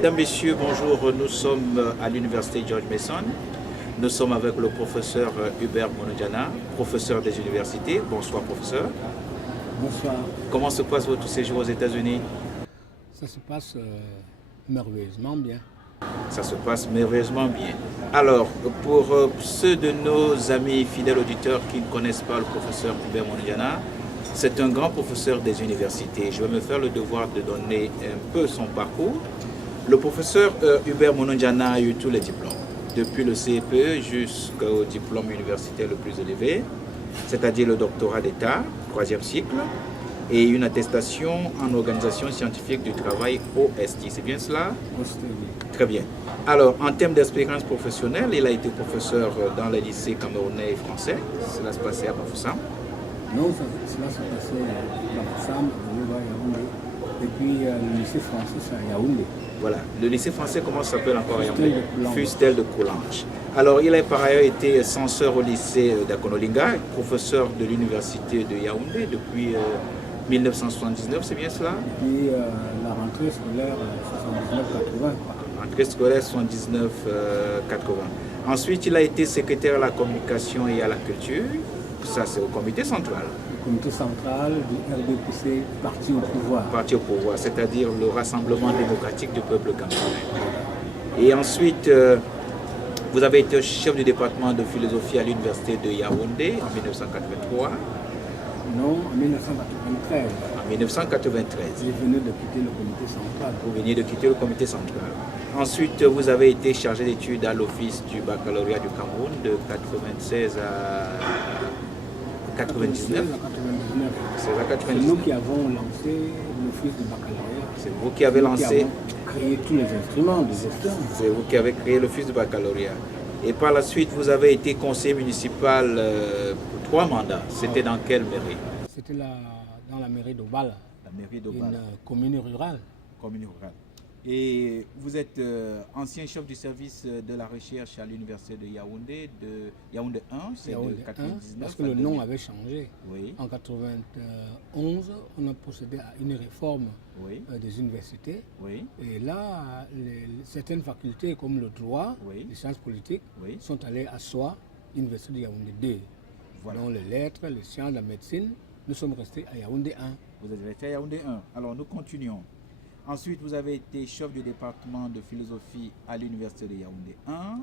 Mesdames, Messieurs, bonjour. Nous sommes à l'Université George Mason. Nous sommes avec le professeur Hubert Monodjana, professeur des universités. Bonsoir, professeur. Bonsoir. Comment se passe votre séjour aux États-Unis? Ça se passe merveilleusement bien. Ça se passe merveilleusement bien. Alors, pour ceux de nos amis fidèles auditeurs qui ne connaissent pas le professeur Hubert Monodjana, c'est un grand professeur des universités. Je vais me faire le devoir de donner un peu son parcours. Le professeur Hubert Monodjana a eu tous les diplômes, depuis le CEPE jusqu'au diplôme universitaire le plus élevé, c'est-à-dire le doctorat d'État, 3e cycle, et une attestation en organisation scientifique du travail OST. C'est bien cela? Très bien. Alors, en termes d'expérience professionnelle, il a été professeur dans les lycées camerounais et français. Cela se passait à Bafoussam. Non, cela se passait à Bafoussam, à Yaoundé. Et puis le lycée français, c'est à Yaoundé. Voilà. Le lycée français, comment ça s'appelle encore à Yaoundé? Fustel de Coulanges. Alors, il a par ailleurs été censeur au lycée d'Akonolinga, professeur de l'université de Yaoundé depuis 1979, c'est bien cela? Depuis la rentrée scolaire 79-80. Rentrée scolaire 79-80. Ensuite, il a été secrétaire à la communication et à la culture. Ça, c'est au comité central. Le comité central du RDPC, parti au pouvoir. Parti au pouvoir, c'est-à-dire le Rassemblement démocratique du peuple camerounais. Et ensuite, vous avez été chef du département de philosophie à l'université de Yaoundé en 1983. Non, en 1993. En 1993. Je venais de quitter le comité central. Vous veniez de quitter le comité central. Ensuite, vous avez été chargé d'études à l'Office du baccalauréat du Cameroun de 96 à 99. C'est nous qui avons lancé l'Office du baccalauréat. C'est vous qui avez lancé. Créé tous les instruments de gestion. C'est vous qui avez créé l'Office du baccalauréat. Et par la suite, vous avez été conseiller municipal pour 3 mandats. C'était dans quelle mairie? C'était dans la mairie d'Obal. La mairie d'Obal. Une commune rurale. Commune rurale. Et vous êtes ancien chef du service de la recherche à l'université de Yaoundé 1, c'est de 99. Parce que le nom avait changé. Oui. En 91, on a procédé à une réforme des universités. Oui. Et là, certaines facultés comme le droit, les sciences politiques, sont allées à soi, l'université de Yaoundé 2. Voilà. Donc les lettres, les sciences, la médecine, nous sommes restés à Yaoundé 1. Vous êtes resté à Yaoundé 1. Alors nous continuons. Ensuite, vous avez été chef du département de philosophie à l'université de Yaoundé 1.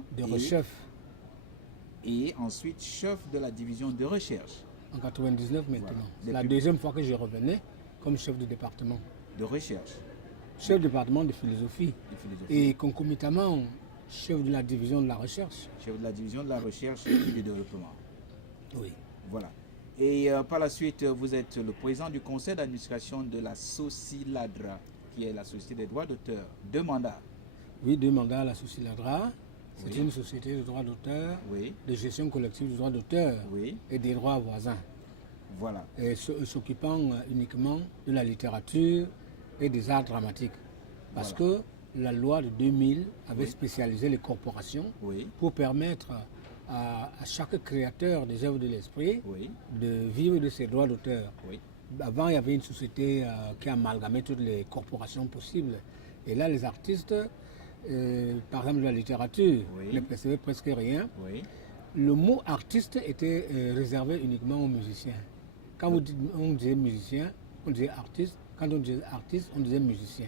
Et ensuite, chef de la division de recherche. En 99 maintenant. Voilà. C'est la deuxième fois que je revenais comme chef de département. De recherche. Chef de département de philosophie. Et concomitamment, chef de la division de la recherche. Chef de la division de la recherche et du développement. Oui. Voilà. Et par la suite, vous êtes le président du conseil d'administration de la SOCILADRA, qui est la Société des droits d'auteur. 2 mandats. Oui, 2 mandats à la SOCILADRA. C'est une société de droits d'auteur, de gestion collective du droit d'auteur et des droits voisins. Voilà. Et s'occupant uniquement de la littérature et des arts dramatiques. Parce que la loi de 2000 avait spécialisé les corporations pour permettre à chaque créateur des œuvres de l'esprit de vivre de ses droits d'auteur. Avant, il y avait une société qui amalgamait toutes les corporations possibles. Et là, les artistes, par exemple de la littérature, ne percevaient presque rien. Le mot artiste était réservé uniquement aux musiciens. Quand on disait musicien, on disait artiste. Quand on disait artiste, on disait musicien.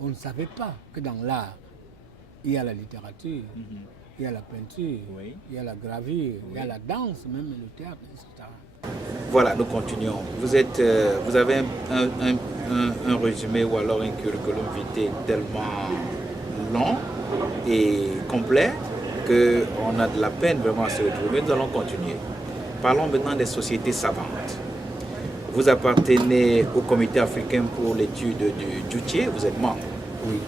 On ne savait pas que dans l'art, il y a la littérature, il y a la peinture, il y a la gravure, il y a la danse, même le théâtre, etc. Voilà, nous continuons. Vous avez un résumé ou alors un curriculum vitae tellement long et complet qu'on a de la peine vraiment à se retrouver. Nous allons continuer. Parlons maintenant des sociétés savantes. Vous appartenez au comité africain pour l'étude du Djouché, vous êtes membre. Oui.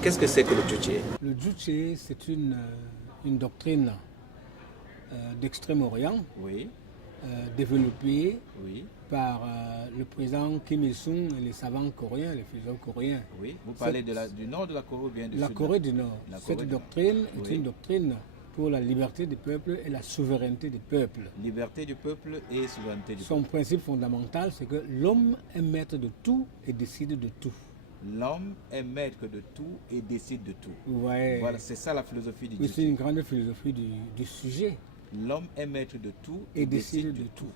Qu'est-ce que c'est que le Djouché? Le Djouché, c'est une doctrine d'Extrême-Orient. Développé par le président Kim Il-sung et les savants coréens, les philosophes coréens. Oui, vous parlez du nord de la Corée ou bien du sud? La Corée du Nord. Cette doctrine est une doctrine pour la liberté du peuple et la souveraineté du peuple. Liberté du peuple et souveraineté du peuple. Son principe fondamental, c'est que l'homme est maître de tout et décide de tout. L'homme est maître de tout et décide de tout. Ouais. Voilà, c'est ça la philosophie du duty. C'est une grande philosophie du sujet. L'homme est maître de tout et décide de tout.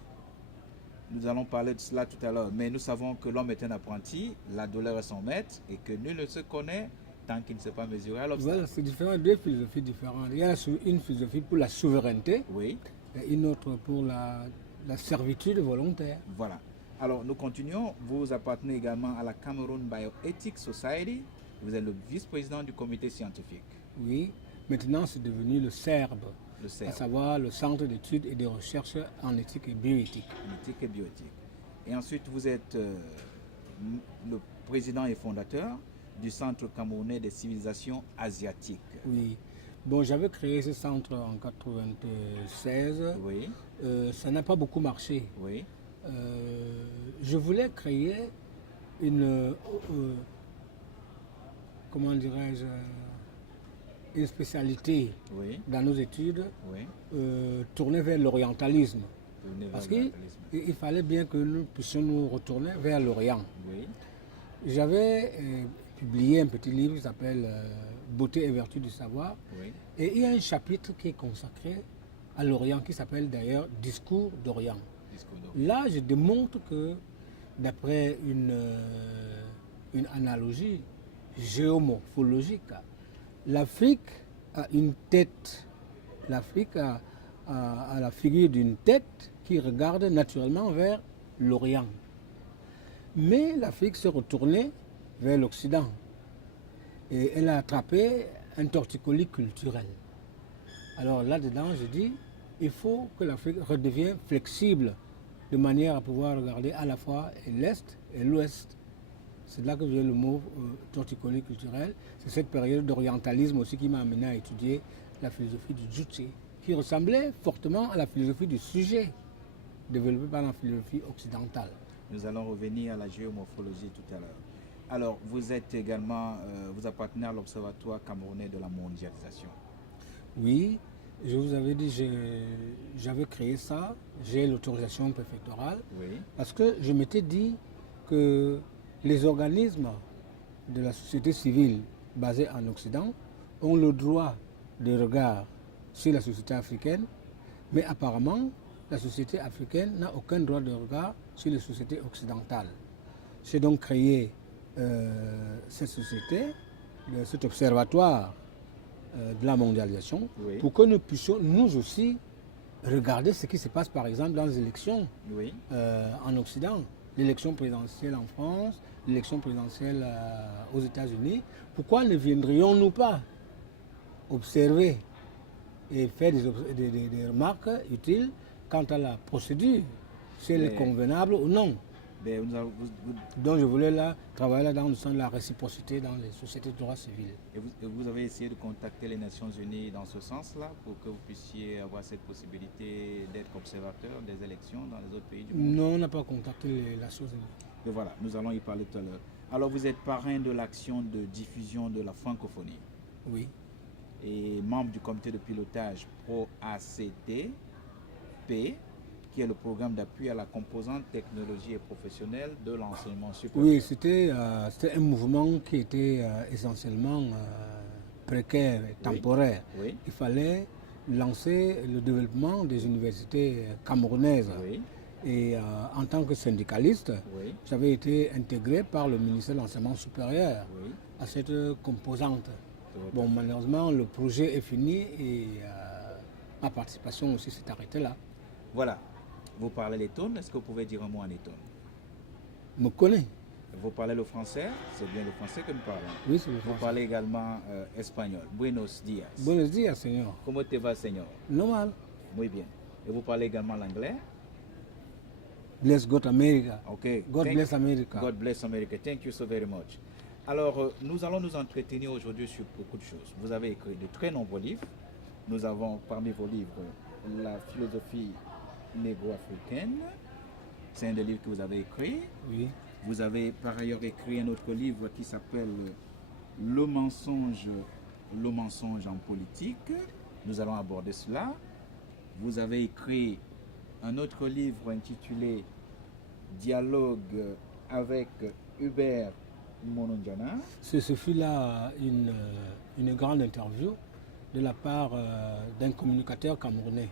Nous allons parler de cela tout à l'heure, mais nous savons que l'homme est un apprenti, la douleur est son maître et que nul ne se connaît tant qu'il ne s'est pas mesuré à l'obstacle. Voilà, c'est différent, deux philosophies différentes. Il y a une philosophie pour la souveraineté, oui, et une autre pour la servitude volontaire. Voilà. Alors nous continuons. Vous appartenez également à la Cameroon Bioethics Society. Vous êtes le vice-président du comité scientifique. Oui, maintenant c'est devenu le CERB. À savoir le Centre d'études et de recherche en éthique et bioéthique. En éthique et bioéthique. Et ensuite, vous êtes le président et fondateur du Centre camerounais des civilisations asiatiques. Oui. Bon, j'avais créé ce centre en 1996. Oui. Ça n'a pas beaucoup marché. Oui. Je voulais créer une... comment dirais-je, une spécialité dans nos études tournée vers l'orientalisme. Parce qu'il fallait bien que nous puissions nous retourner vers l'Orient. Oui. J'avais publié un petit livre qui s'appelle Beauté et vertu du savoir. Oui. Et il y a un chapitre qui est consacré à l'Orient, qui s'appelle d'ailleurs Discours d'Orient. Là, je démontre que d'après une analogie géomorphologique, l'Afrique a une tête. L'Afrique a la figure d'une tête qui regarde naturellement vers l'Orient. Mais l'Afrique s'est retournée vers l'Occident. Et elle a attrapé un torticolis culturel. Alors là-dedans, je dis, il faut que l'Afrique redevienne flexible de manière à pouvoir regarder à la fois l'Est et l'Ouest. C'est là que vient le mot torticolis culturel. C'est cette période d'orientalisme aussi qui m'a amené à étudier la philosophie du Juche, qui ressemblait fortement à la philosophie du sujet, développée par la philosophie occidentale. Nous allons revenir à la géomorphologie tout à l'heure. Alors, vous êtes également, vous appartenez à l'Observatoire camerounais de la mondialisation. Oui, je vous avais dit, j'avais créé ça, j'ai l'autorisation préfectorale, parce que je m'étais dit que les organismes de la société civile basés en Occident ont le droit de regard sur la société africaine, mais apparemment, la société africaine n'a aucun droit de regard sur les sociétés occidentales. J'ai donc créé cette société, cet observatoire de la mondialisation, pour que nous puissions, nous aussi, regarder ce qui se passe, par exemple, dans les élections en Occident. L'élection présidentielle en France, l'élection présidentielle aux États-Unis. Pourquoi ne viendrions-nous pas observer et faire des remarques utiles quant à la procédure, si elle est convenable ou non? Donc je voulais là travailler là dans le sens de la réciprocité dans les sociétés de droit civil. Et vous avez essayé de contacter les Nations Unies dans ce sens-là pour que vous puissiez avoir cette possibilité d'être observateur des élections dans les autres pays du monde? Non, on n'a pas contacté les Nations Unies. Et voilà, nous allons y parler tout à l'heure. Alors vous êtes parrain de l'action de diffusion de la francophonie. Oui. Et membre du comité de pilotage PRO-ACT-P, qui est le programme d'appui à la composante technologie et professionnelle de l'enseignement supérieur. Oui, c'était un mouvement qui était essentiellement précaire et temporaire. Oui. Il fallait lancer le développement des universités camerounaises. Oui. Et en tant que syndicaliste, j'avais été intégré par le ministère de l'Enseignement supérieur à cette composante. Bon, malheureusement, le projet est fini et ma participation aussi s'est arrêtée là. Voilà. Vous parlez letton, est-ce que vous pouvez dire un mot en letton? Me connais. Vous parlez le français, c'est bien le français que nous parlons. Oui, c'est le français. Vous parlez également espagnol. Buenos días. Buenos días, señor. Comment te va, señor? Normal. Muy bien. Et vous parlez également l'anglais? Bless God America. Okay. God bless America. God bless America. Thank you so very much. Alors, nous allons nous entretenir aujourd'hui sur beaucoup de choses. Vous avez écrit de très nombreux livres. Nous avons parmi vos livres la philosophie négro-africaine. C'est un des livres que vous avez écrit. Oui. Vous avez par ailleurs écrit un autre livre qui s'appelle Le mensonge en politique. Nous allons aborder cela. Vous avez écrit un autre livre intitulé Dialogue avec Hubert Monondiana. Ce fut là une grande interview de la part d'un communicateur camerounais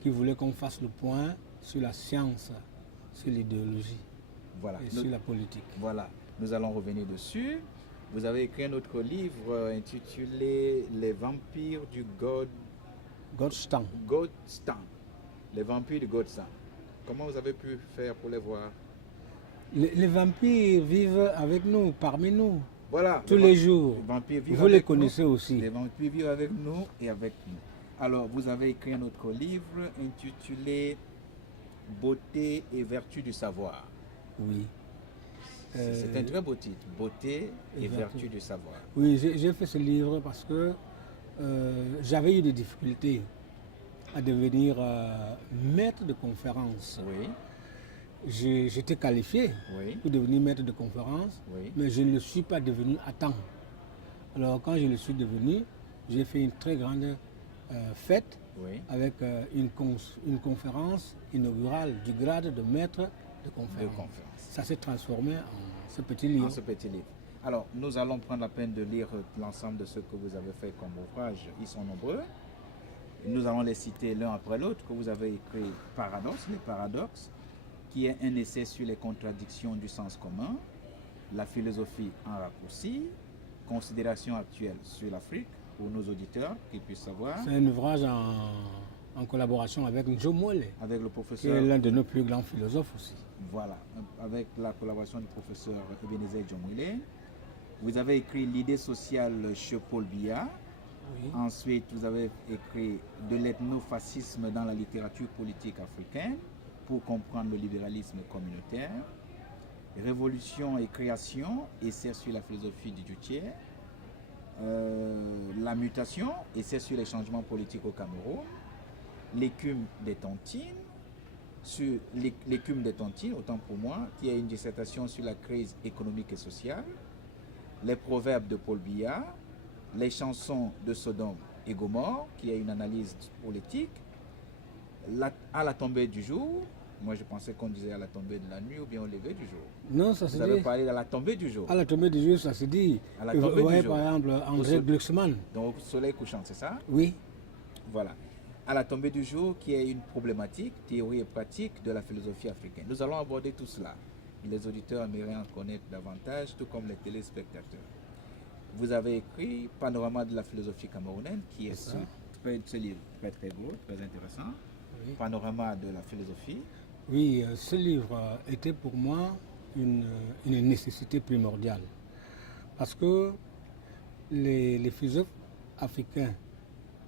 qui voulait qu'on fasse le point sur la science, sur l'idéologie et sur la politique. Voilà, nous allons revenir dessus. Vous avez écrit un autre livre intitulé Les vampires du Godstan. Les vampires du Godstan. Comment vous avez pu faire pour les voir? Les vampires vivent avec nous, parmi nous. Voilà. Tous les jours. Vous les connaissez aussi. Les vampires vivent avec nous et avec nous. Alors, vous avez écrit un autre livre intitulé Beauté et vertu du savoir. Oui. C'est un très beau titre, Beauté et vertu du savoir. Oui, j'ai fait ce livre parce que j'avais eu des difficultés à devenir maître de conférence. Oui. J'étais qualifié pour devenir maître de conférence, mais je ne le suis pas devenu à temps. Alors quand je le suis devenu, j'ai fait une très grande fête avec une conférence inaugurale du grade de maître de conférence. Ça s'est transformé en ce petit livre. Alors, nous allons prendre la peine de lire l'ensemble de ce que vous avez fait comme ouvrage. Ils sont nombreux. Nous allons les citer l'un après l'autre. Que vous avez écrit les paradoxes, qui est un essai sur les contradictions du sens commun, la philosophie en raccourci, considérations actuelles sur l'Afrique, pour nos auditeurs qui puissent savoir. C'est un ouvrage en collaboration avec Joe Mole, avec le professeur, qui est l'un de nos plus grands philosophes aussi. Voilà, avec la collaboration du professeur Ebenezer Djomwile. Vous avez écrit L'idée sociale chez Paul Biya. Ensuite, vous avez écrit De l'ethnofascisme dans la littérature politique africaine pour comprendre le libéralisme communautaire. Révolution et création, essai sur la philosophie du Djoutier. La mutation, essai sur les changements politiques au Cameroun. L'écume des tontines, sur l'écume des tontines, autant pour moi, qui est une dissertation sur la crise économique et sociale. Les proverbes de Paul Biya. Les chansons de Sodome et Gomorrhe, qui est une analyse politique. À la tombée du jour, moi je pensais qu'on disait à la tombée de la nuit ou bien au lever du jour. Non, ça se dit. Vous avez parlé à la tombée du jour. À la tombée du jour, ça se dit. À la tombée du jour. Par exemple, André Glucksmann. Donc, soleil couchant, c'est ça? Oui. Voilà. À la tombée du jour, qui est une problématique, théorie et pratique de la philosophie africaine. Nous allons aborder tout cela. Les auditeurs aimeraient en connaître davantage, tout comme les téléspectateurs. Vous avez écrit Panorama de la philosophie camerounaine, qui est ce livre très très beau, très intéressant. Panorama de la philosophie. Oui, ce livre était pour moi une nécessité primordiale. Parce que les philosophes africains,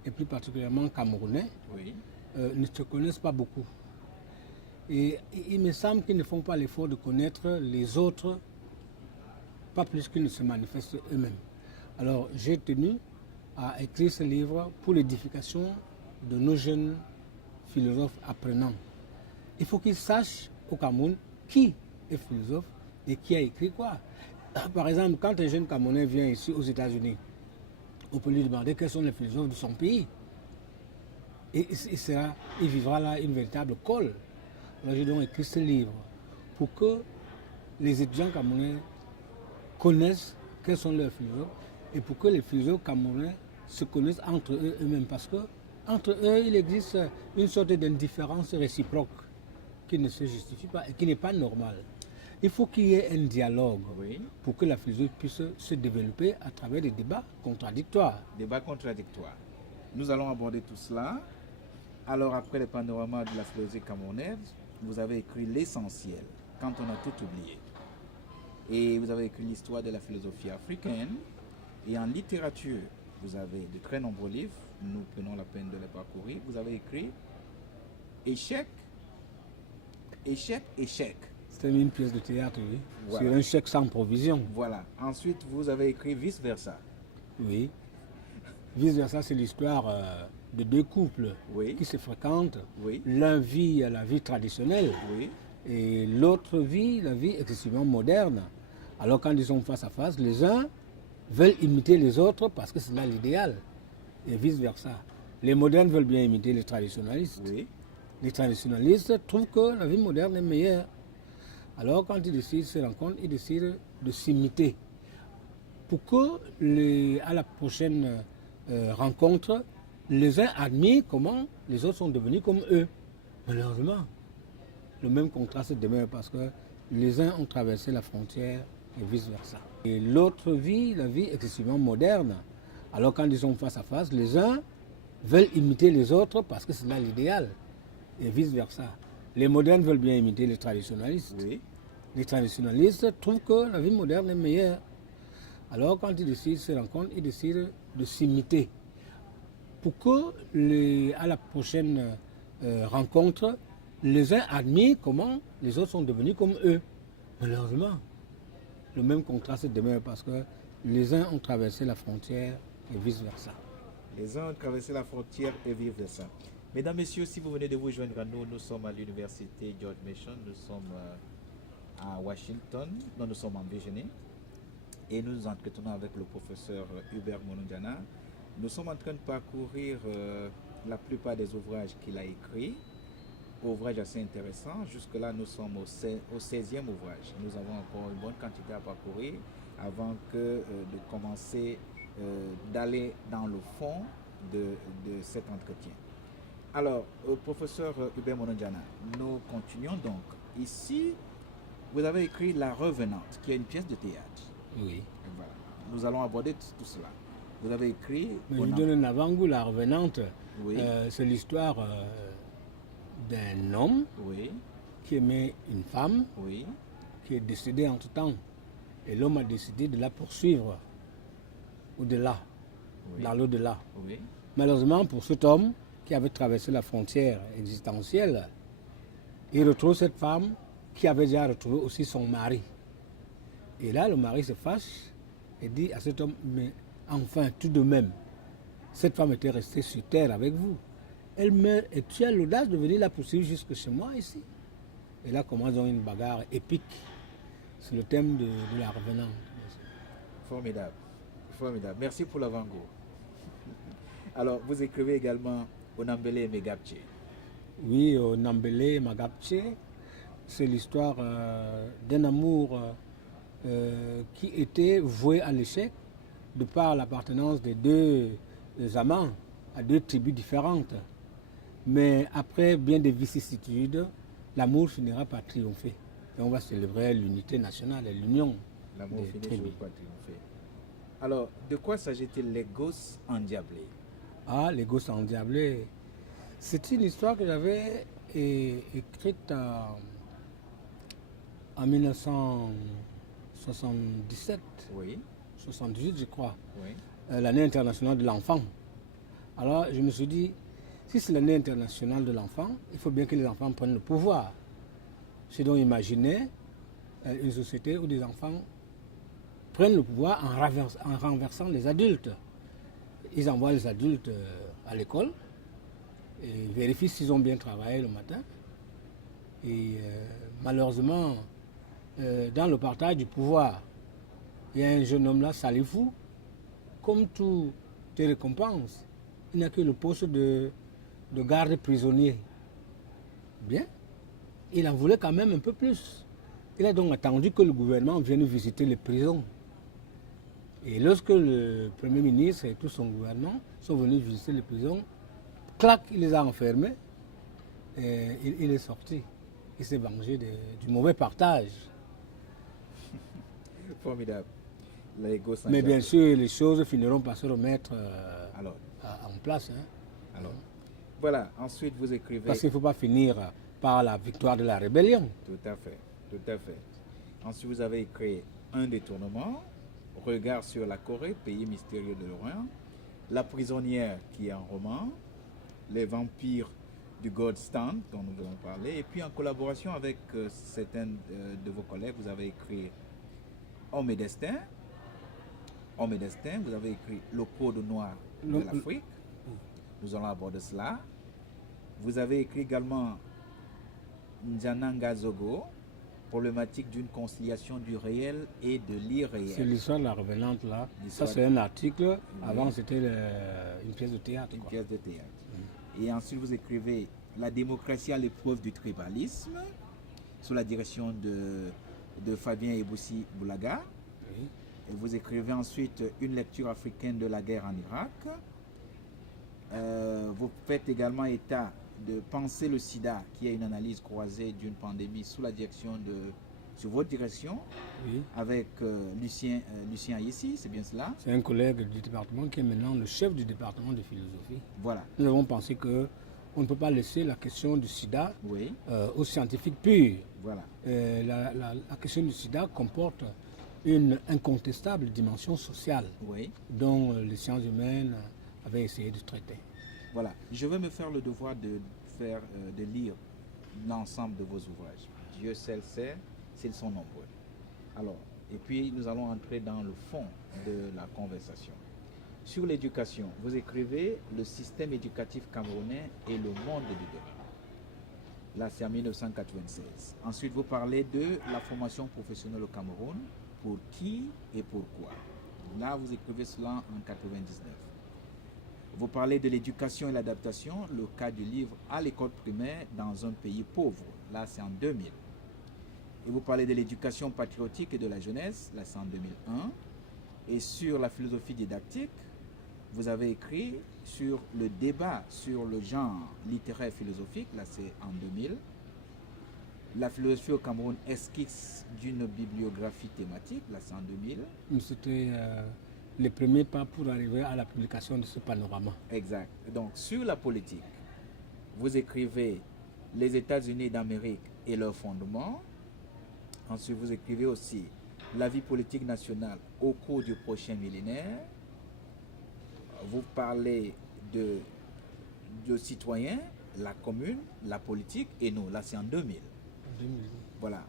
et plus particulièrement camerounais, ne se connaissent pas beaucoup. Et il me semble qu'ils ne font pas l'effort de connaître les autres, pas plus qu'ils ne se manifestent eux-mêmes. Alors j'ai tenu à écrire ce livre pour l'édification de nos jeunes philosophes apprenants. Il faut qu'ils sachent au Cameroun qui est philosophe et qui a écrit quoi. Par exemple, quand un jeune Camerounais vient ici aux États-Unis, on peut lui demander quels sont les philosophes de son pays. Et il vivra là une véritable colle. Alors j'ai donc écrit ce livre pour que les étudiants camerounais connaissent quels sont leurs philosophes et pour que les philosophes camerounais se connaissent entre eux-mêmes. Parce que entre eux, il existe une sorte d'indifférence réciproque qui ne se justifie pas et qui n'est pas normale. Il faut qu'il y ait un dialogue pour que la philosophie puisse se développer à travers des débats contradictoires. Débats contradictoires. Nous allons aborder tout cela. Alors, après le panorama de la philosophie camerounaise, vous avez écrit l'essentiel, quand on a tout oublié. Et vous avez écrit l'histoire de la philosophie africaine. Et en littérature, vous avez de très nombreux livres. Nous prenons la peine de les parcourir. Vous avez écrit Échec, échec, échec. C'était une pièce de théâtre, oui. Voilà. Sur un chèque sans provision. Voilà. Ensuite, vous avez écrit Vice Versa. Oui. Vice Versa, c'est l'histoire de deux couples qui se fréquentent. L'un vit la vie traditionnelle et l'autre vit la vie excessivement moderne. Alors quand ils sont face à face, les uns veulent imiter les autres parce que c'est là l'idéal. Et vice versa. Les modernes veulent bien imiter les traditionnalistes. Les traditionnalistes trouvent que la vie moderne est meilleure. Alors quand ils décident de se rencontrer, ils décident de s'imiter pour que à la prochaine rencontre, les uns admirent comment les autres sont devenus comme eux. Malheureusement, le même contraste demeure parce que les uns ont traversé la frontière et vice-versa. Et l'autre vit la vie excessivement moderne. Alors quand ils sont face à face, les uns veulent imiter les autres parce que c'est là l'idéal et vice-versa. Les modernes veulent bien imiter les traditionnalistes. Oui. Les traditionnalistes trouvent que la vie moderne est meilleure. Alors quand ils décident de se rencontrer, ils décident de s'imiter. Pour que à la prochaine rencontre, les uns admirent comment les autres sont devenus comme eux. Malheureusement, le même contraste demeure parce que les uns ont traversé la frontière et vice-versa. Les uns ont traversé la frontière et vice-versa. Mesdames, Messieurs, si vous venez de vous joindre à nous, nous sommes à l'université George Mason, nous sommes à Washington, nous sommes en Virginie et nous nous entretenons avec le professeur Hubert Monondiana. Nous sommes en train de parcourir la plupart des ouvrages qu'il a écrits, ouvrages assez intéressants. Jusque-là, nous sommes au 16e ouvrage. Nous avons encore une bonne quantité à parcourir avant de commencer d'aller dans le fond de cet entretien. Alors, professeur Hubert Monondiana, nous continuons donc. Ici, vous avez écrit La Revenante, qui est une pièce de théâtre. Oui. Voilà. Nous allons aborder tout cela. Vous avez écrit... Mais je donne un avant-goût, La Revenante. Oui. C'est l'histoire d'un homme qui aimait une femme qui est décédée entre-temps. Et l'homme a décidé de la poursuivre au-delà, dans l'au-delà. Oui. Malheureusement, pour cet homme qui avait traversé la frontière existentielle, il retrouve cette femme qui avait déjà retrouvé aussi son mari. Et là, le mari se fâche et dit à cet homme, mais enfin, tout de même, cette femme était restée sur terre avec vous. Elle meurt et tu as l'audace de venir la poursuivre jusque chez moi ici. Et là commence donc une bagarre épique sur le thème de la revenante. Formidable, formidable. Merci pour l'avant-goût. Alors, vous écrivez également Onambele Megapche. Oui, Onambele Megapche, c'est l'histoire d'un amour qui était voué à l'échec de par l'appartenance des deux amants à deux tribus différentes. Mais après bien des vicissitudes, l'amour finira par triompher. Et on va célébrer l'unité nationale et l'union. L'amour finira par triompher. Alors, de quoi s'agit-il, Les Gosses endiablés? Ah, Les Gosses endiablés. C'est une histoire que j'avais écrite en 1977. Oui. 78, je crois. Oui. L'année internationale de l'enfant. Alors, je me suis dit, si c'est l'année internationale de l'enfant, il faut bien que les enfants prennent le pouvoir. J'ai donc imaginé une société où des enfants prennent le pouvoir en renversant les adultes. Ils envoient les adultes à l'école et vérifient s'ils ont bien travaillé le matin. Et malheureusement, dans le partage du pouvoir, il y a un jeune homme là, Salifou, comme toutes les récompenses, il n'a que le poste de garde prisonnier. Bien, il en voulait quand même un peu plus. Il a donc attendu que le gouvernement vienne visiter les prisons. Et lorsque le Premier ministre et tout son gouvernement sont venus visiter les prisons, clac, il les a enfermés et il est sorti. Il s'est vengé du mauvais partage. Formidable. Mais bien sûr, les choses finiront par se remettre en place. Hein. Alors, voilà, ensuite vous écrivez... Parce qu'il ne faut pas finir par la victoire de la rébellion. Tout à fait, tout à fait. Ensuite, vous avez écrit Un détournement, Regard sur la Corée, pays mystérieux de l'Orient, La prisonnière qui est un roman, Les vampires du God Stand, dont nous allons parler, et puis en collaboration avec certains de vos collègues, vous avez écrit Homme et Destin. Homme et Destin, vous avez écrit Le Code noir de l'Afrique. Nous allons aborder cela. Vous avez écrit également Njananga Zogo, problématique d'une conciliation du réel et de l'irréel. C'est l'histoire de la revenante là. Ça c'est un article. Avant c'était une pièce de théâtre. Une pièce de théâtre. Et ensuite vous écrivez La démocratie à l'épreuve du tribalisme, sous la direction de Fabien Eboussi Boulaga. Oui. Et vous écrivez ensuite une lecture africaine de la guerre en Irak. Vous faites également état de Penser le sida, qui est une analyse croisée d'une pandémie sous votre direction, Oui. avec Lucien Ayessi, c'est bien cela? C'est un collègue du département qui est maintenant le chef du département de philosophie. Voilà. Nous avons pensé qu'on ne peut pas laisser la question du sida Oui. aux scientifiques purs. Voilà. La question du sida comporte une incontestable dimension sociale, Oui. dont les sciences humaines avaient essayé de traiter. Voilà. Je vais me faire le devoir de lire l'ensemble de vos ouvrages. Dieu seul sait s'ils sont nombreux. Alors, et puis nous allons entrer dans le fond de la conversation. Sur l'éducation, vous écrivez « Le système éducatif camerounais et le monde de demain ». Là, c'est en 1996. Ensuite, vous parlez de la formation professionnelle au Cameroun. Pour qui et pourquoi? Là, vous écrivez cela en 99. Vous parlez de l'éducation et l'adaptation, le cas du livre « À l'école primaire dans un pays pauvre ». Là, c'est en 2000. Et vous parlez de l'éducation patriotique et de la jeunesse. Là, c'est en 2001. Et sur la philosophie didactique, vous avez écrit sur le débat sur le genre littéraire philosophique. Là, c'est en 2000. La philosophie au Cameroun, esquisse d'une bibliographie thématique, là c'est en 2000. C'était les premiers pas pour arriver à la publication de ce panorama. Exact. Donc sur la politique, vous écrivez les États-Unis d'Amérique et leurs fondements. Ensuite, vous écrivez aussi la vie politique nationale au cours du prochain millénaire. Vous parlez de citoyens, la commune, la politique et nous. Là c'est en 2000. Voilà.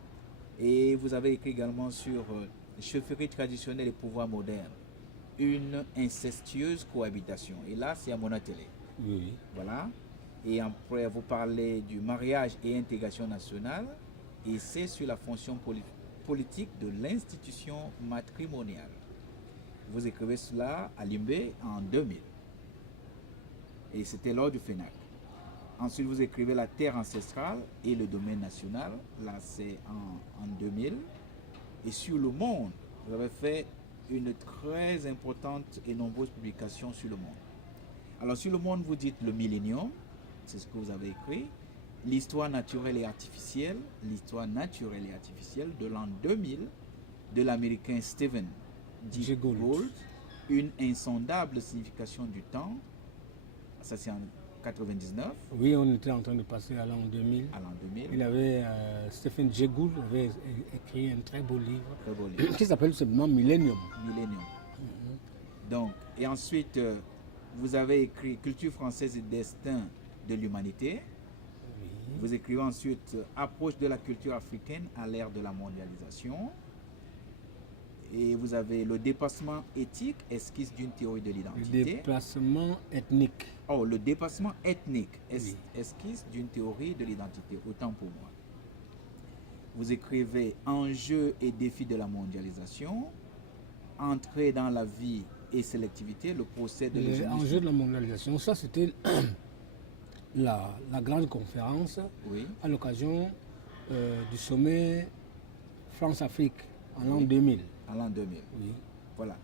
Et vous avez écrit également sur chefferie traditionnelle et pouvoir moderne, une incestueuse cohabitation. Et là, c'est à Monatélé. Oui. Voilà. Et après, vous parlez du mariage et intégration nationale. Et c'est sur la fonction politique de l'institution matrimoniale. Vous écrivez cela à Limbé en 2000. Et c'était lors du FENAC. Ensuite, vous écrivez la terre ancestrale et le domaine national. Là, c'est en 2000. Et sur le monde, vous avez fait une très importante et nombreuse publication sur le monde. Alors, sur le monde, vous dites le millénium. C'est ce que vous avez écrit. L'histoire naturelle et artificielle. L'histoire naturelle et artificielle de l'an 2000 de l'américain Stephen Jay Gould. Une insondable signification du temps. Ça, c'est en 99. Oui, on était en train de passer à l'an 2000. À l'an 2000. Il avait, Stephen Jay Gould avait écrit un très beau livre, qui s'appelle simplement Millennium. Millennium. Donc, et ensuite, vous avez écrit Culture française et destin de l'humanité. Oui. Vous écrivez ensuite Approche de la culture africaine à l'ère de la mondialisation. Et vous avez le dépassement éthique, esquisse d'une théorie de l'identité. Le dépassement ethnique. Oh, le dépassement ethnique, Oui. esquisse d'une théorie de l'identité, autant pour moi. Vous écrivez Enjeux et défis de la mondialisation, Entrée dans la vie et sélectivité, le procès de l'eugénie. Enjeux de la mondialisation, ça c'était la grande conférence à l'occasion du sommet France-Afrique en l'an 2000. En l'an 2000. Oui. Voilà.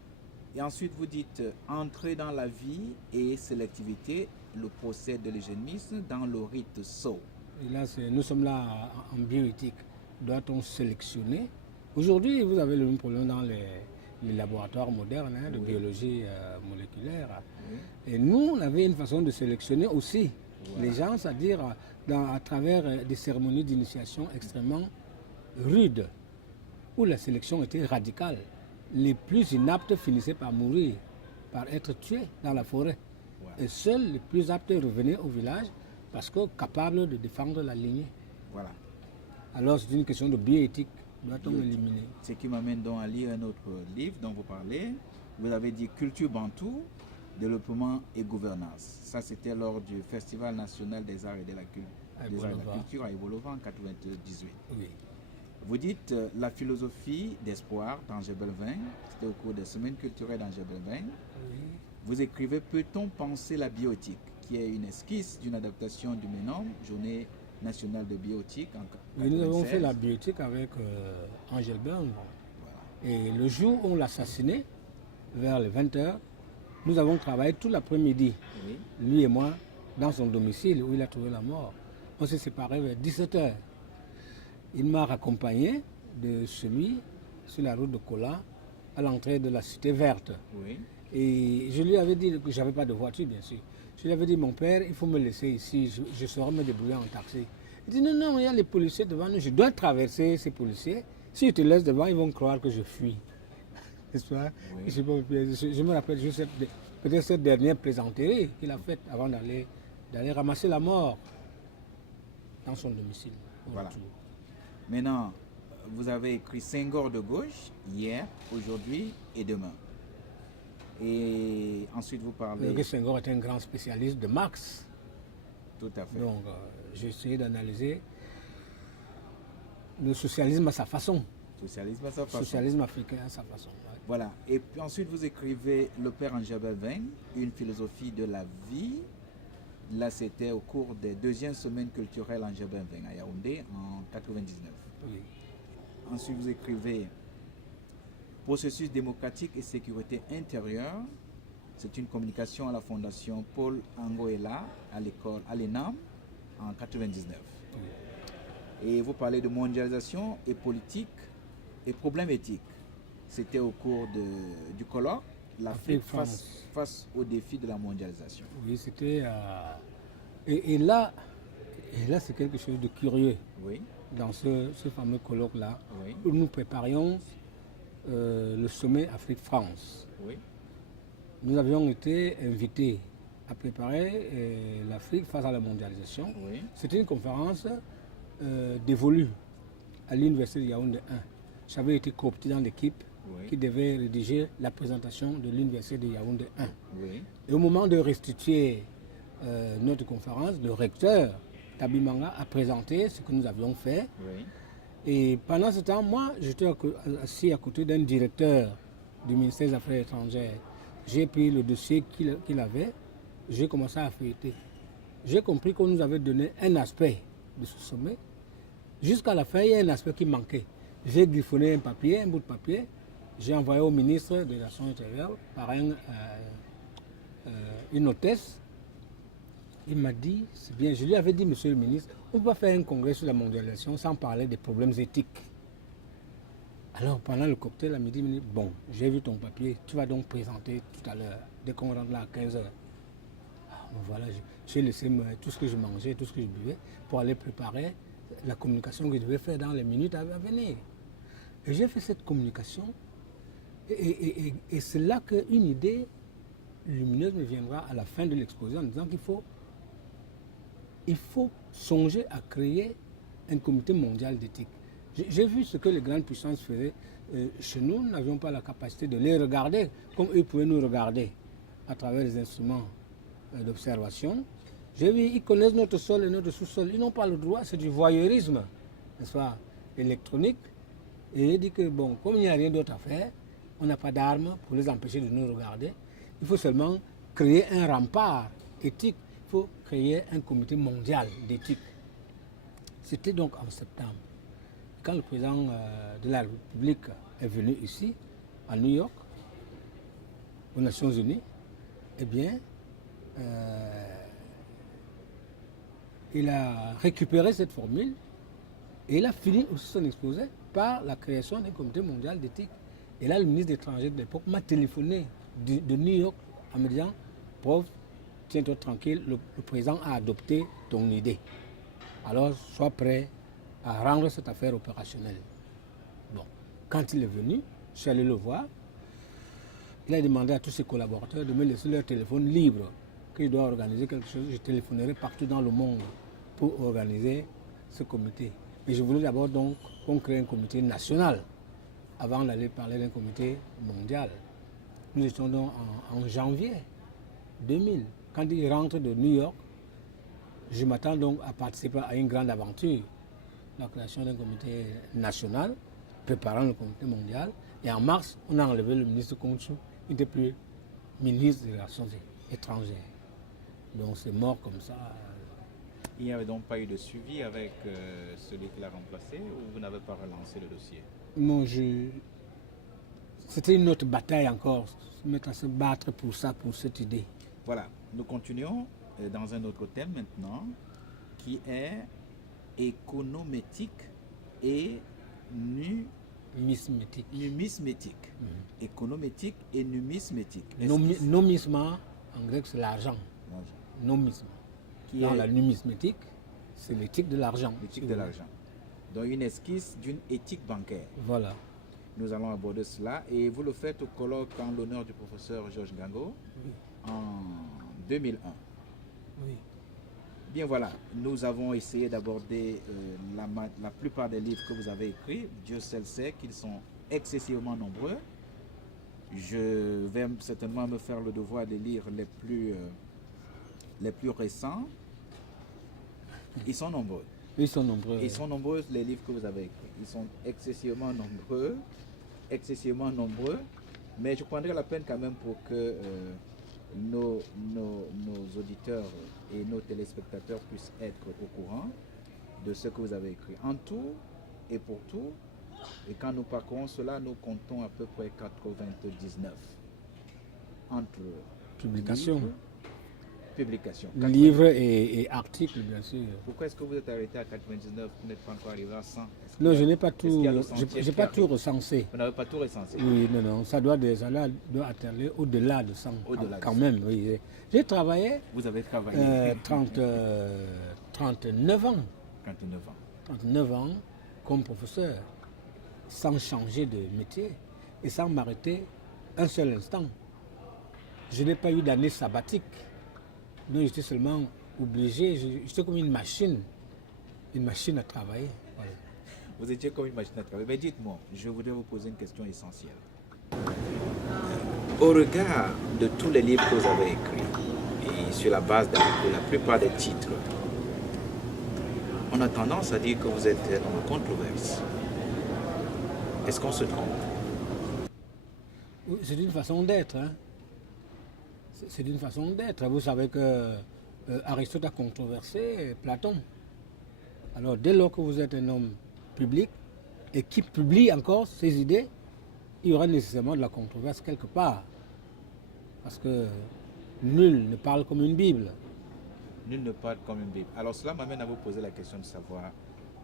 Et ensuite, vous dites Entrer dans la vie et sélectivité, le procès de l'eugénisme dans le rite Sceaux. Et là, nous sommes là en bioéthique. Doit-on sélectionner? Aujourd'hui, vous avez le même problème dans les laboratoires modernes de biologie moléculaire. Oui. Et nous, on avait une façon de sélectionner aussi les gens, c'est-à-dire à travers des cérémonies d'initiation extrêmement rudes, où la sélection était radicale. Les plus inaptes finissaient par mourir, par être tués dans la forêt. Ouais. Et seuls les plus aptes revenaient au village parce que capables de défendre la lignée. Voilà. Alors c'est une question de bioéthique. Doit-on éliminer? Ce qui m'amène donc à lire un autre livre dont vous parlez. Vous avez dit Culture bantou, développement et gouvernance. Ça, c'était lors du Festival national des arts et de la culture à Ebolova en 1998. Oui. Vous dites la philosophie d'espoir d'Angers Belvin, c'était au cours des semaines culturelles d'Angers Belvin. Oui. Vous écrivez Peut-on penser la bioéthique, qui est une esquisse d'une adaptation du MENOM, Journée nationale de bioéthique. Oui, nous avons fait la bioéthique avec Angers Belvin. Voilà. Et le jour où on l'a assassiné, vers les 20h, nous avons travaillé tout l'après-midi, lui et moi, dans son domicile où il a trouvé la mort. On s'est séparés vers 17h. Il m'a raccompagné de celui sur la route de Kola à l'entrée de la Cité Verte. Oui. Et je lui avais dit que je n'avais pas de voiture, bien sûr. Je lui avais dit, mon père, il faut me laisser ici, je saurai me débrouiller en taxi. Il dit, non, non, il y a les policiers devant nous, je dois traverser ces policiers. Si je te laisse devant, ils vont croire que je fuis. N'est-ce pas? Oui. Je me rappelle juste peut-être cette dernière plaisanterie qu'il a faite avant d'aller ramasser la mort dans son domicile. Voilà. Maintenant, vous avez écrit Senghor de gauche, hier, aujourd'hui et demain. Et ensuite, vous parlez... Senghor est un grand spécialiste de Marx. Tout à fait. Donc, j'ai essayé d'analyser le socialisme à sa façon. Socialisme à sa façon. Socialisme africain à sa façon. Ouais. Voilà. Et puis ensuite, vous écrivez Le Père Anjabel Veng, une philosophie de la vie. Là, c'était au cours des deuxièmes semaines culturelles Anjabel Veng à Yaoundé en 1999. Oui. Ensuite, vous écrivez Processus démocratique et sécurité intérieure. C'est une communication à la Fondation Paul Angoela à l'école à l'ENAM en 1999. Oui. Et vous parlez de mondialisation et politique et problèmes éthiques. C'était au cours du colloque l'Afrique face aux défis de la mondialisation. Oui, c'était... Et là, c'est quelque chose de curieux. Oui. Dans ce fameux colloque-là, oui. Où nous préparions le sommet Afrique-France. Oui. Nous avions été invités à préparer l'Afrique face à la mondialisation. Oui. C'était une conférence dévolue à l'Université de Yaoundé 1. J'avais été coopté dans l'équipe qui devait rédiger la présentation de l'Université de Yaoundé 1. Oui. Et au moment de restituer notre conférence, le recteur Tabimanga a présenté ce que nous avions fait. Oui. Et pendant ce temps, moi, j'étais assis à côté d'un directeur du ministère des Affaires étrangères. J'ai pris le dossier qu'il avait, j'ai commencé à feuilleter. J'ai compris qu'on nous avait donné un aspect de ce sommet. Jusqu'à la fin, il y a un aspect qui manquait. J'ai griffonné un bout de papier, j'ai envoyé au ministre de l'Action intérieure par une hôtesse. Il m'a dit, c'est bien, je lui avais dit, monsieur le ministre, on ne peut pas faire un congrès sur la mondialisation sans parler des problèmes éthiques. Alors pendant le cocktail à midi, il m'a dit, bon, j'ai vu ton papier, tu vas donc présenter tout à l'heure, dès qu'on rentre là à 15h. Voilà, j'ai laissé tout ce que je mangeais, tout ce que je buvais, pour aller préparer la communication que je devais faire dans les minutes à venir. Et j'ai fait cette communication, et c'est là qu'une idée lumineuse me viendra à la fin de l'exposé en disant qu'il faut songer à créer un comité mondial d'éthique. J'ai vu ce que les grandes puissances faisaient. Chez nous, nous n'avions pas la capacité de les regarder comme eux pouvaient nous regarder à travers les instruments d'observation. J'ai vu, ils connaissent notre sol et notre sous-sol. Ils n'ont pas le droit, c'est du voyeurisme, n'est-ce pas, électronique. Et j'ai dit que, bon, comme il n'y a rien d'autre à faire, on n'a pas d'armes pour les empêcher de nous regarder. Il faut seulement créer un rempart éthique. Il faut créer un comité mondial d'éthique. C'était donc en septembre. Quand le président de la République est venu ici, à New York, aux Nations Unies, eh bien, il a récupéré cette formule et il a fini aussi son exposé par la création d'un comité mondial d'éthique. Et là, le ministre des Étrangers de l'époque m'a téléphoné de New York en me disant, prof, tiens-toi tranquille, le président a adopté ton idée. Alors, sois prêt à rendre cette affaire opérationnelle. Bon, quand il est venu, je suis allé le voir. Il a demandé à tous ses collaborateurs de me laisser leur téléphone libre, qu'il doit organiser quelque chose. Je téléphonerai partout dans le monde pour organiser ce comité. Et je voulais d'abord donc qu'on crée un comité national avant d'aller parler d'un comité mondial. Nous étions donc en janvier 2000. Quand il rentre de New York, je m'attends donc à participer à une grande aventure, la création d'un comité national, préparant le comité mondial. Et en mars, on a enlevé le ministre Kongsu, il n'était plus ministre des Relations étrangères. Donc c'est mort comme ça. Il n'y avait donc pas eu de suivi avec celui qui l'a remplacé ou vous n'avez pas relancé le dossier? Non, C'était une autre bataille encore, se mettre à se battre pour ça, pour cette idée. Voilà, nous continuons dans un autre thème maintenant, qui est économétique et Numismatique. numismétique. Économétique et numismétique. Nomisma, en grec, c'est l'argent. Nomisme. Dans la numismatique, c'est l'éthique de l'argent. L'éthique de l'argent. Donc une esquisse d'une éthique bancaire. Voilà. Nous allons aborder cela et vous le faites au colloque en l'honneur du professeur Georges Gango en 2001. Oui. Bien voilà, nous avons essayé d'aborder la plupart des livres que vous avez écrits. Dieu seul sait qu'ils sont excessivement nombreux. Je vais certainement me faire le devoir de lire les plus récents. Ils sont nombreux. Ils sont nombreux. Ils sont nombreux les livres que vous avez écrits. Ils sont excessivement nombreux. Excessivement nombreux. Mais je prendrai la peine quand même pour que nos auditeurs et nos téléspectateurs puissent être au courant de ce que vous avez écrit. En tout et pour tout, et quand nous parcourons cela, nous comptons à peu près 99 entre publications. Publications. Livres et articles, bien sûr. Pourquoi est-ce que vous êtes arrêté à 99? Vous n'êtes pas encore arrivé à 100? Non, je n'ai pas tout. J'ai pas tout recensé. Vous n'avez pas tout recensé? Oui, non. Ça doit atteindre au-delà de 100. Quand même, oui. J'ai travaillé. Vous avez travaillé 39 ans. 39 ans. 39 ans comme professeur, sans changer de métier et sans m'arrêter un seul instant. Je n'ai pas eu d'année sabbatique. Non, j'étais seulement obligé, j'étais comme une machine à travailler. Voilà. Vous étiez comme une machine à travailler. Mais dites-moi, je voudrais vous poser une question essentielle. Au regard de tous les livres que vous avez écrits, et sur la base de la plupart des titres, on a tendance à dire que vous êtes dans la controverse. Est-ce qu'on se trompe? C'est une façon d'être. Hein. C'est une façon d'être. Vous savez que Aristote a controversé Platon. Alors, dès lors que vous êtes un homme public et qui publie encore ses idées, il y aura nécessairement de la controverse quelque part. Parce que nul ne parle comme une Bible. Nul ne parle comme une Bible. Alors, cela m'amène à vous poser la question de savoir,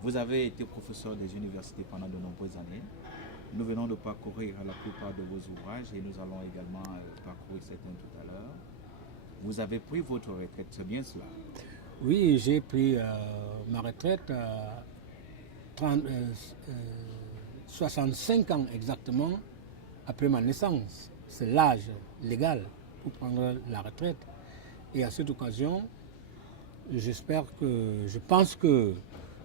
vous avez été professeur des universités pendant de nombreuses années. Nous venons de parcourir la plupart de vos ouvrages et nous allons également parcourir certains tout à l'heure. Vous avez pris votre retraite, c'est bien cela? Oui, j'ai pris ma retraite à 65 ans exactement après ma naissance. C'est l'âge légal pour prendre la retraite. Et à cette occasion, je pense que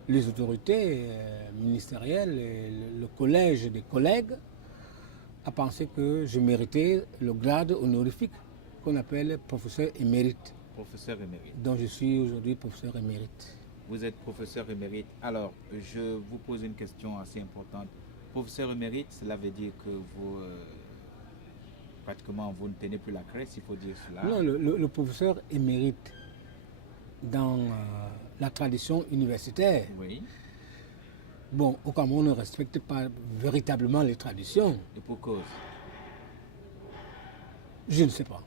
les autorités ministérielles et le collège des collègues a pensé que je méritais le grade honorifique qu'on appelle professeur émérite. Professeur émérite. Donc je suis aujourd'hui professeur émérite. Vous êtes professeur émérite. Alors, je vous pose une question assez importante. Professeur émérite, cela veut dire que vous, pratiquement, vous ne tenez plus la crête, il faut dire cela. Non, le professeur émérite, dans la tradition universitaire, oui. Bon, au Cameroun, on ne respecte pas véritablement les traditions. Et pour cause? Je ne sais pas.